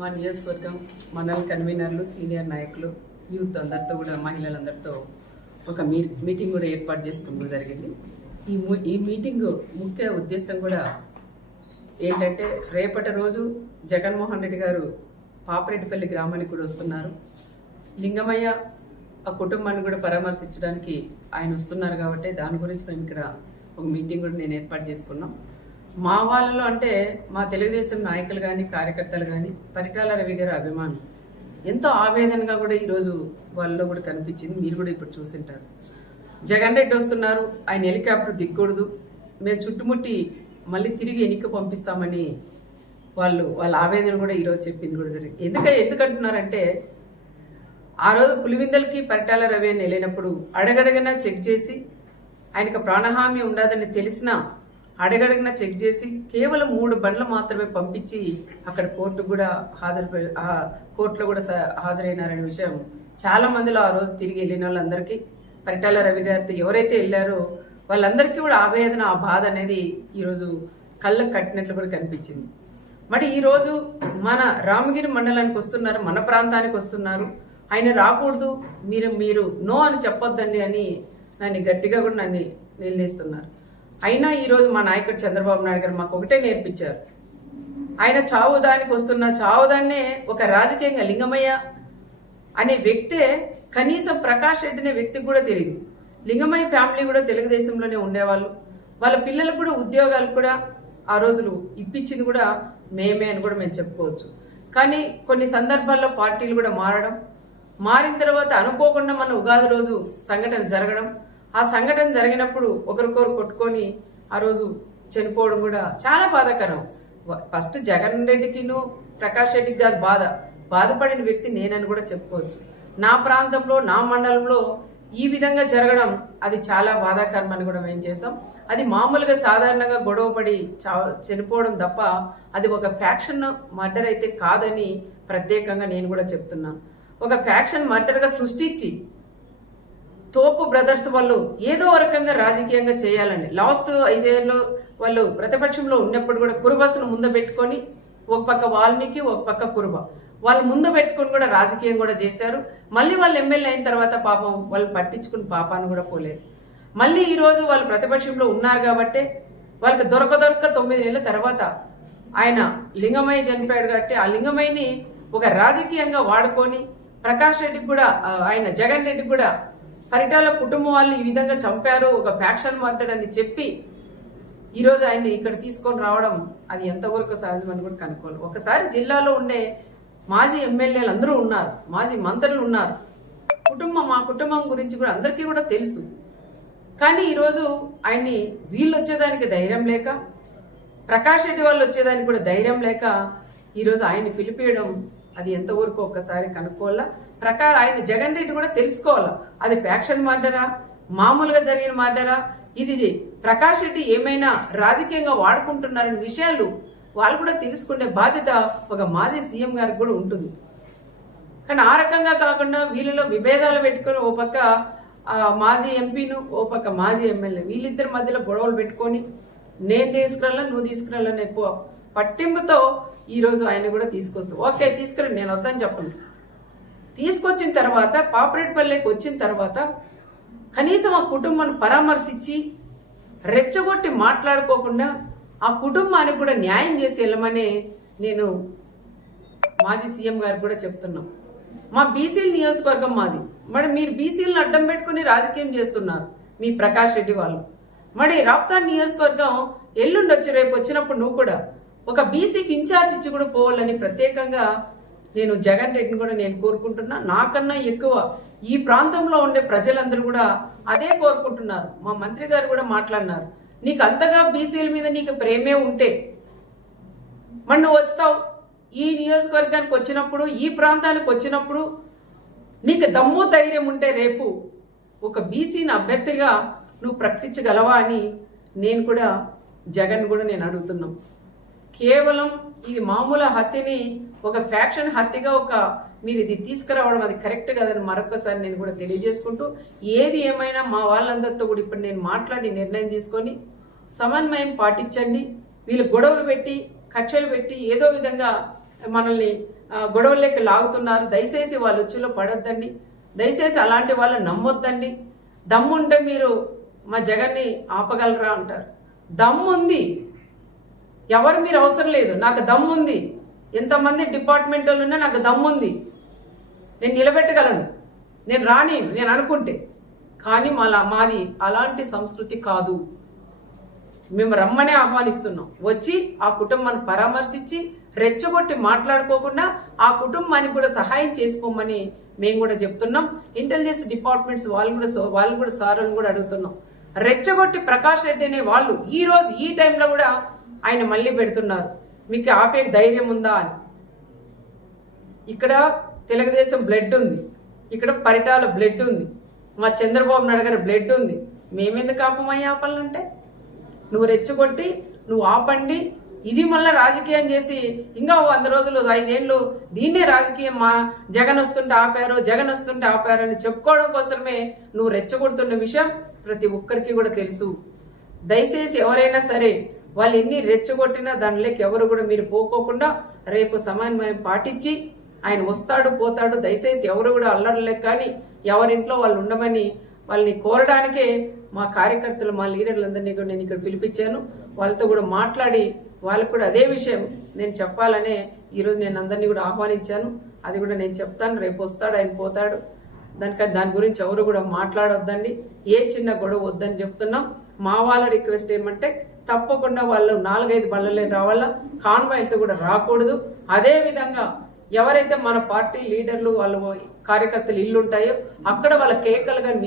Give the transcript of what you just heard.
మా నియోజకవర్గం మండల కన్వీనర్లు, సీనియర్ నాయకులు, యూత్ అందరితో కూడా మహిళలందరితో ఒక మీటింగ్ కూడా ఏర్పాటు చేసుకోవడం జరిగింది. ఈ మీటింగ్ ముఖ్య ఉద్దేశం కూడా ఏంటంటే, రేపటి రోజు జగన్మోహన్ రెడ్డి గారు పాపిరెడ్డిపల్లి గ్రామానికి కూడా వస్తున్నారు. లింగమయ్య ఆ కుటుంబాన్ని కూడా పరామర్శించడానికి ఆయన వస్తున్నారు కాబట్టి దాని గురించి మేము ఇక్కడ ఒక మీటింగ్ కూడా నేను ఏర్పాటు చేసుకున్నాం. మా వాళ్ళలో అంటే మా తెలుగుదేశం నాయకులు కానీ కార్యకర్తలు కానీ పరిటాల రవి గారి అభిమానం ఎంతో ఆవేదనగా కూడా ఈరోజు వాళ్ళలో కూడా కనిపించింది. మీరు కూడా ఇప్పుడు చూసింటారు. జగన్ రెడ్డి వస్తున్నారు, ఆయన హెలికాప్టర్ దిగకూడదు, మేము చుట్టుముట్టి మళ్ళీ తిరిగి ఎన్నిక పంపిస్తామని వాళ్ళ ఆవేదన కూడా ఈరోజు చెప్పింది కూడా జరిగింది. ఎందుకంటున్నారంటే, ఆ రోజు పులివిందలకి పరిటాల రవి అని వెళ్ళినప్పుడు అడగడగన చెక్ చేసి ఆయనకు ప్రాణహామీ ఉండదని తెలిసినా అడగడగిన చెక్ చేసి కేవలం 3 బండ్లు మాత్రమే పంపించి అక్కడ కోర్టులో కూడా హాజరైనారనే విషయం చాలా మందిలో ఆ రోజు తిరిగి వెళ్ళిన వాళ్ళందరికీ, పరిటాల రవి గారితో ఎవరైతే వెళ్ళారో వాళ్ళందరికీ కూడా ఆవేదన, ఆ బాధ అనేది ఈరోజు కళ్ళకు కట్టినట్లు కూడా కనిపించింది. మరి ఈరోజు మన రామగిరి మండలానికి వస్తున్నారు, మన ప్రాంతానికి వస్తున్నారు, ఆయన రాకూడదు, మీరు నో అని చెప్పొద్దండి అని నన్ను గట్టిగా కూడా నన్ను నిలదీస్తున్నారు. అయినా ఈరోజు మా నాయకుడు చంద్రబాబు నాయుడు గారు మాకు ఒకటే నేర్పించారు. ఆయన చావుదానికి వస్తున్న చావుదాన్నే ఒక రాజకీయంగా లింగమయ్య అనే వ్యక్తే కనీసం ప్రకాష్ రెడ్డి అనే వ్యక్తికి కూడా తెలియదు. లింగమయ్య ఫ్యామిలీ కూడా తెలుగుదేశంలోనే ఉండేవాళ్ళు. వాళ్ళ పిల్లలకు కూడా ఉద్యోగాలు కూడా ఆ రోజులు ఇప్పించింది కూడా మేమే అని కూడా మేము చెప్పుకోవచ్చు. కానీ కొన్ని సందర్భాల్లో పార్టీలు కూడా మారిన తర్వాత అనుకోకుండా మన ఉగాది రోజు సంఘటన జరగడం, ఆ సంఘటన జరిగినప్పుడు ఒకరికొకరు కొట్టుకొని ఆ రోజు చనిపోవడం కూడా చాలా బాధాకరం. ఫస్ట్ జగన్ రెడ్డికిను ప్రకాష్ రెడ్డికి కాదు బాధపడిన వ్యక్తి నేనని కూడా చెప్పుకోవచ్చు. నా ప్రాంతంలో, నా మండలంలో ఈ విధంగా జరగడం అది చాలా బాధాకరం అని కూడా మేము చేసాం. అది మామూలుగా సాధారణంగా గొడవపడి చనిపోవడం తప్ప అది ఒక ఫ్యాక్షన్ మర్డర్ అయితే కాదని ప్రత్యేకంగా నేను కూడా చెప్తున్నాను. ఒక ఫ్యాక్షన్ మర్డర్గా సృష్టించి తోపు బ్రదర్స్ వాళ్ళు ఏదో రకంగా రాజకీయంగా చేయాలండి. లాస్ట్ 5 ఏళ్ళు వాళ్ళు ప్రతిపక్షంలో ఉన్నప్పుడు కూడా కురుబస్ను ముందు పెట్టుకొని ఒక పక్క వాల్మీకి, ఒక పక్క కురుబ వాళ్ళు ముందు పెట్టుకొని కూడా రాజకీయం కూడా చేశారు. మళ్ళీ వాళ్ళు ఎమ్మెల్యే అయిన తర్వాత పాపం వాళ్ళు పట్టించుకుని పాపాన్ని కూడా పోలేదు. మళ్ళీ ఈరోజు వాళ్ళు ప్రతిపక్షంలో ఉన్నారు కాబట్టి వాళ్ళకి దొరక 9 ఏళ్ళ తర్వాత ఆయన లింగమయ్య చనిపోయాడు కాబట్టి ఆ లింగమయ్యని ఒక రాజకీయంగా వాడుకొని ప్రకాష్ రెడ్డికి కూడా ఆయన జగన్ రెడ్డికి కూడా పరిటాల కుటుంబం వాళ్ళు ఈ విధంగా చంపారు, ఒక ఫ్యాక్షన్ మర్డర్ అని చెప్పి ఈరోజు ఆయన్ని ఇక్కడ తీసుకొని రావడం అది ఎంతవరకు సహజమని కూడా కనుక్కోవాలి. ఒకసారి జిల్లాలో ఉండే మాజీ ఎమ్మెల్యేలు అందరూ ఉన్నారు, మాజీ మంత్రులు ఉన్నారు, మా కుటుంబం గురించి కూడా అందరికీ కూడా తెలుసు. కానీ ఈరోజు ఆయన్ని వీళ్ళు వచ్చేదానికి ధైర్యం లేక, ప్రకాష్ రెడ్డి వాళ్ళు వచ్చేదానికి కూడా ధైర్యం లేక ఈరోజు ఆయన్ని పిలిపియడం అది ఎంతవరకు ఒక్కసారి కనుక్కోవాలా. ఆయన జగన్ రెడ్డి కూడా తెలుసుకోవాలా, అది ఫ్యాక్షన్ మర్డరా, మామూలుగా జరిగిన మర్డరా, ఇది ప్రకాష్ రెడ్డి ఏమైనా రాజకీయంగా వాడుకుంటున్నారనే విషయాలు వాళ్ళు కూడా తెలుసుకునే బాధ్యత ఒక మాజీ సీఎం గారికి కూడా ఉంటుంది. కానీ ఆ రకంగా కాకుండా వీళ్ళలో విభేదాలు పెట్టుకొని ఓ పక్క మాజీ ఎంపీను, ఓ పక్క మాజీ ఎమ్మెల్యే, వీళ్ళిద్దరి మధ్యలో గొడవలు పెట్టుకొని నేను తీసుకురాలా, నువ్వు తీసుకురాలని ఎక్కువ పట్టింపుతో ఈరోజు ఆయన కూడా తీసుకొస్తావు. ఓకే తీసుకురండి, నేను వద్దని చెప్పను. తీసుకొచ్చిన తర్వాత పాపిరెడ్డిపల్లికి వచ్చిన తర్వాత కనీసం ఆ కుటుంబాన్ని పరామర్శించి రెచ్చగొట్టి మాట్లాడుకోకుండా ఆ కుటుంబానికి కూడా న్యాయం చేసి వెళ్ళమని నేను మాజీ సీఎం గారికి కూడా చెప్తున్నాం. మా బీసీల నియోజకవర్గం మాది, మరి మీరు బీసీలను అడ్డం పెట్టుకుని రాజకీయం చేస్తున్నారు మీ ప్రకాష్ రెడ్డి వాళ్ళు. మరి రాప్తాన్ నియోజకవర్గం ఎల్లుండొచ్చి రేపు వచ్చినప్పుడు నువ్వు కూడా ఒక బీసీకి ఇన్ఛార్జ్ ఇచ్చి కూడా పోవాలని ప్రత్యేకంగా నేను జగన్ రెడ్డిని కూడా నేను కోరుకుంటున్నా. నాకన్నా ఎక్కువ ఈ ప్రాంతంలో ఉండే ప్రజలందరూ కూడా అదే కోరుకుంటున్నారు. మా మంత్రి గారు కూడా మాట్లాడినారు, నీకు అంతగా బీసీల మీద నీకు ప్రేమే ఉంటే మరి నువ్వు వస్తావు ఈ నియోజకవర్గానికి వచ్చినప్పుడు, ఈ ప్రాంతానికి వచ్చినప్పుడు నీకు దమ్ము ధైర్యం ఉంటే రేపు ఒక బీసీని అభ్యర్థిగా నువ్వు ప్రకటించగలవా అని నేను కూడా జగన్ కూడా నేను అడుగుతున్నాం. కేవలం ఇది మామూలు హత్యని ఒక ఫ్యాక్షన్ హత్యగా మీరు ఇది తీసుకురావడం అది కరెక్ట్ కాదని మరొకసారి నేను కూడా తెలియజేసుకుంటూ, ఏది ఏమైనా మా వాళ్ళందరితో కూడా ఇప్పుడు నేను మాట్లాడి నిర్ణయం తీసుకొని సమన్వయం పాటించండి. వీళ్ళు గొడవలు పెట్టి కక్షలు పెట్టి ఏదో విధంగా మనల్ని గొడవల్లోకి లాగుతున్నారు. దయచేసి వాళ్ళ ఉచ్చులో పడొద్దండి. దయచేసి అలాంటి వాళ్ళు నమ్మొద్దండి. దమ్ముంటే మీరు మా జగన్ని ఆపగలరా అంటారు. దమ్ముంది, ఎవరు మీరు అవసరం లేదు, నాకు దమ్ముంది. ఎంతమంది డిపార్ట్మెంట్ వాళ్ళు ఉన్నా నాకు దమ్ముంది, నేను నిలబెట్టగలను, నేను రాని నేను అనుకుంటే. కానీ మాది అలాంటి సంస్కృతి కాదు. మేము రమ్మనే ఆహ్వానిస్తున్నాం. వచ్చి ఆ కుటుంబాన్ని పరామర్శించి రెచ్చగొట్టి మాట్లాడుకోకుండా ఆ కుటుంబానికి కూడా సహాయం చేసుకోమని మేము కూడా చెప్తున్నాం. ఇంటెలిజెన్స్ డిపార్ట్మెంట్స్ వాళ్ళు కూడా సార్లను కూడా అడుగుతున్నాం. రెచ్చగొట్టి ప్రకాష్ రెడ్డి అనే వాళ్ళు ఈ రోజు ఈ టైంలో కూడా ఆయన మళ్ళీ పెడుతున్నారు. మీకు ఆపే ధైర్యం ఉందా అని. ఇక్కడ తెలుగుదేశం బ్లడ్ ఉంది, ఇక్కడ పరిటాల బ్లడ్ ఉంది, మా చంద్రబాబు నాయుడు గారి బ్లడ్ ఉంది. మేమెందుకు ఆపమయ్యా ఆపాలంటే? నువ్వు రెచ్చగొట్టి నువ్వు ఆపండి, ఇది మళ్ళీ రాజకీయం చేసి ఇంకా 100 రోజులు 5 ఏళ్ళు దీన్నే రాజకీయం, మా జగన్ వస్తుంటే ఆపారు అని చెప్పుకోవడం కోసమే నువ్వు రెచ్చగొడుతున్న విషయం ప్రతి ఒక్కరికి కూడా తెలుసు. దయచేసి ఎవరైనా సరే వాళ్ళు ఎన్ని రెచ్చగొట్టినా దానిలోకి ఎవరు కూడా మీరు పోకోకుండా రేపు సమన్వయం పాటించి ఆయన వస్తాడు పోతాడు. దయచేసి ఎవరు కూడా అల్లర్లేక కానీ ఎవరింట్లో వాళ్ళు ఉండమని వాళ్ళని కోరడానికే మా కార్యకర్తలు మా లీడర్లందరినీ కూడా నేను ఇక్కడ పిలిపించాను. వాళ్ళతో కూడా మాట్లాడి వాళ్ళకు కూడా అదే విషయం నేను చెప్పాలనే ఈరోజు నేను అందరినీ కూడా ఆహ్వానించాను. అది కూడా నేను చెప్తాను. రేపు వస్తాడు, ఆయన పోతాడు. దాని గురించి ఎవరు కూడా మాట్లాడొద్దండి. ఏ చిన్న గొడవ వద్దని చెప్తున్నాం. మా వాళ్ళ రిక్వెస్ట్ ఏమంటే తప్పకుండా వాళ్ళు 4-5 బళ్ళలే రావాలా, కాన్వాయ్లతో కూడా రాకూడదు. అదే విధంగా ఎవరైతే మన పార్టీ లీడర్లు వాళ్ళ కార్యకర్తలు ఇల్లు ఉంటాయో అక్కడ వాళ్ళ కేకలు కానీ